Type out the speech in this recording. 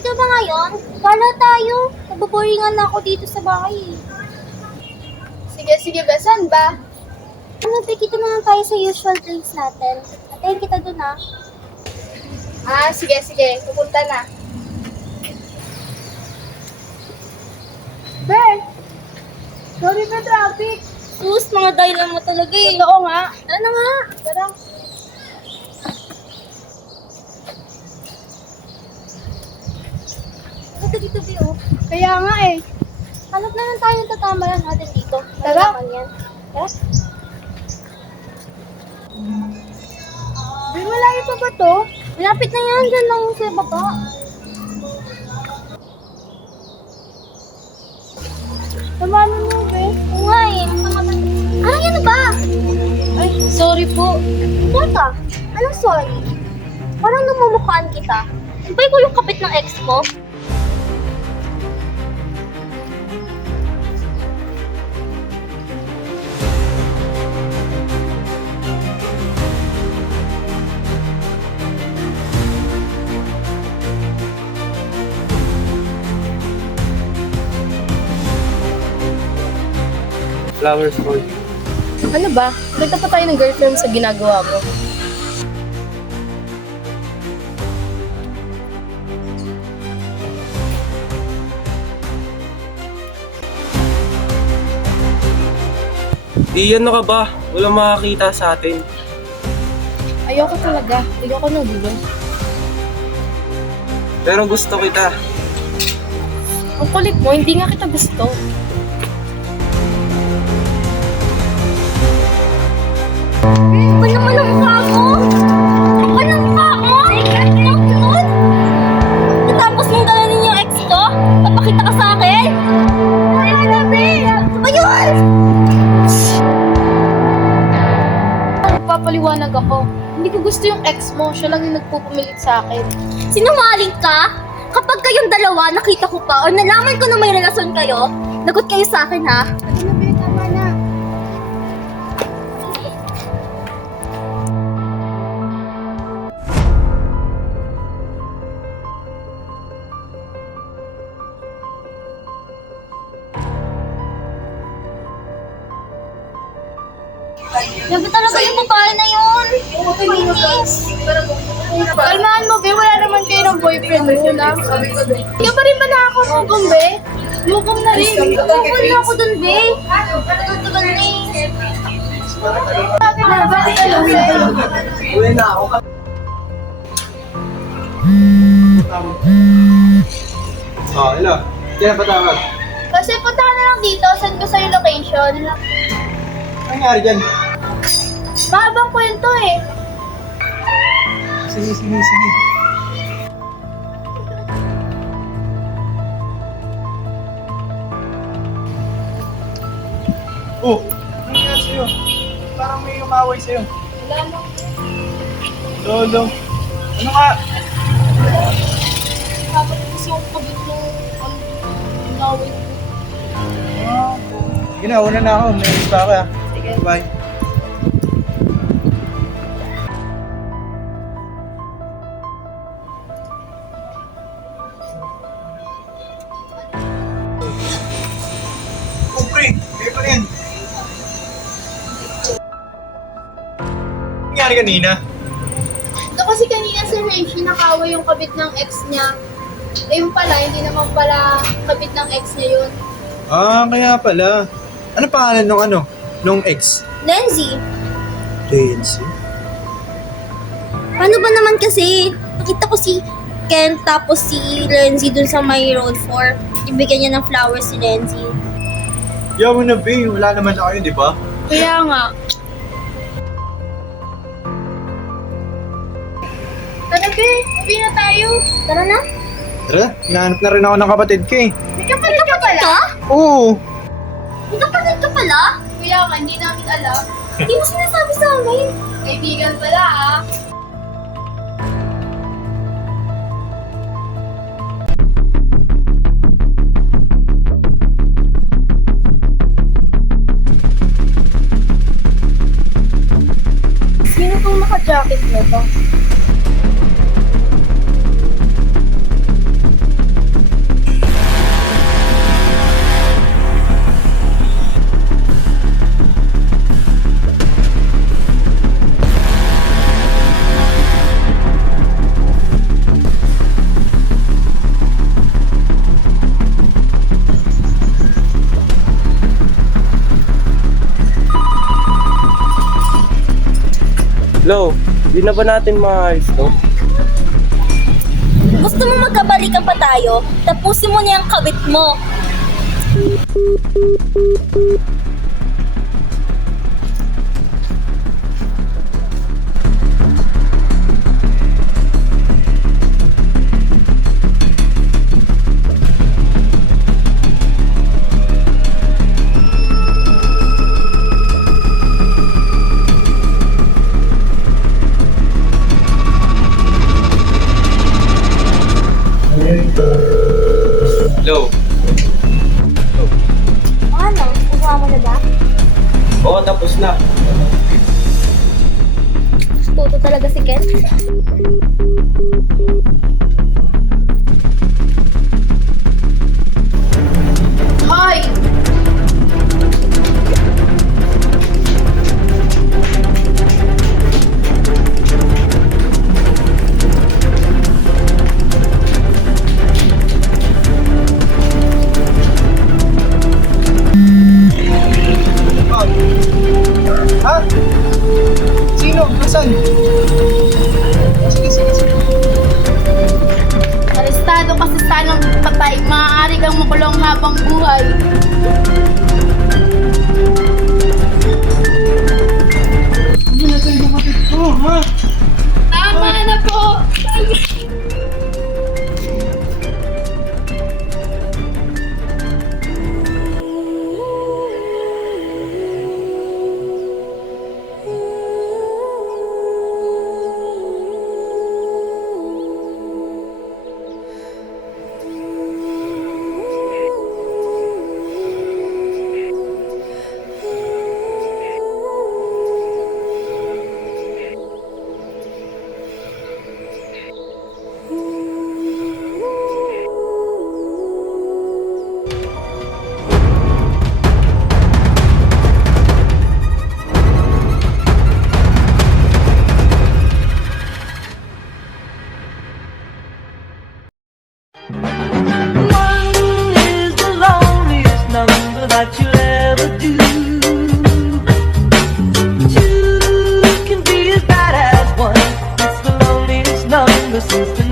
Free ka ba ngayon? Wala tayo. Nababoringan na ako dito sa bahay eh. Sige, saan ba? Ano, dito na lang tayo sa usual place natin. Atayin kita dun ah. Sige. Pupunta na. Ben! Sorry na traffic. Sus, mga dahilan mo talaga eh. Totoo nga. Tara na nga. Tara. Ito dito, Bio. Kaya nga eh. Hanap na lang tayo ng tatamaran natin dito. Tara. Malaman yan. Tara. Ben, malayo pa ba to? Malapit na yan. Diyan lang sa baba. Tamahan mo, Ben. Oo nga eh. Ay, ano ba? Ay, sorry po. Teka, anong sorry? Parang namumukhaan kita. Ibay ko yung kapit ng ex ko. Flowers for you. Ano ba? Dagdag pa tayo ng girlfriend sa ginagawa mo. Di ano ka ba? Walang makakita sa atin. Ayoko talaga. Ayoko ng gulo. Pero gusto kita. Ang kulit mo, hindi nga kita gusto. Ano naman ang mukha mo? Ano ang mukha mo? Ang cute! Natapos mong dalanin yung ex ko? Papakita ka sa akin? Ay, nabi! Ano ba yun? Nagpapaliwanag ako. Hindi ko gusto yung ex mo. Siya lang yung nagpupumilit sa akin. Sinungaling ka? Kapag kayong dalawa, nakita ko pa o nalaman ko na may relasyon kayo, lagot kayo sa akin ha? Ano na, Ben? Tama na. Grabe talaga yung babae na yun. Feminis. Kalmahan mo, Be. Wala naman kayo ng boyfriend mo lang. Hindi ka pa rin ba nakakasugong, Be? Lugom na rin. Tukol na ako dun, babe. Tagal-tagal na eh. Bakit alam mo? Uwi na ako. Hello. Kaya patawag. Kasi punta ka na lang dito. Send ko sa'yo location. Ano nangyari dyan? Mahabang kwento eh. Sige. Oh, ano nangyari sa'yo? Parang may umaway sa'yo. Wala mo. Lolo. Ano nga? Dapat kasi yung kabit ng nawin ko. Sige na, una na ako. May gusto ako ah. Sige. Bye. Oh, pre. Kayo pa rin. Nangyari kanina? Ito kasi kanina si Hershey nakaway yung kabit ng ex niya. Eh yung pala, hindi naman pala kabit ng ex niya yun. Kaya pala. Ano pangalan nung ex? Lenzy, Lindsay. ano ba naman kasi? Nakita ko si Ken tapos si Lenzy dun sa may road 4. Ibigyan niya ng flowers si Lenzy. Yaw mo na, B. Wala naman na kayo, di ba? Kaya nga. Tara, Be. Uwi na tayo. Tara na. Tara, hinahanap na rin ako ng kapatid ko eh. May kapalit ka pala? Ka? Oo. May kapatid ka pala? Kaya nga, hindi namin alam. Hindi mo sinasabi sa amin. Kaibigan pala ah. Sino tong naka-jacket na to? Lo, di na ba natin maayos to? Gusto mo magkabalikan pa tayo? Tapusin mo na yung kabit mo. Lo, Ano? Kukuha mo na ba? oo, tapos na. Tuto talaga si Ken? Hoy! Ha? Sino? Nasaan? Sige, sige, sige. Arestado kasi sa ng patay. Maaari kang makulong habang buhay. Hindi na tayo kapatid ko, ha? Tama na po! One is the loneliest number that you'll ever do. Two can be as bad as one. It's the loneliest number since the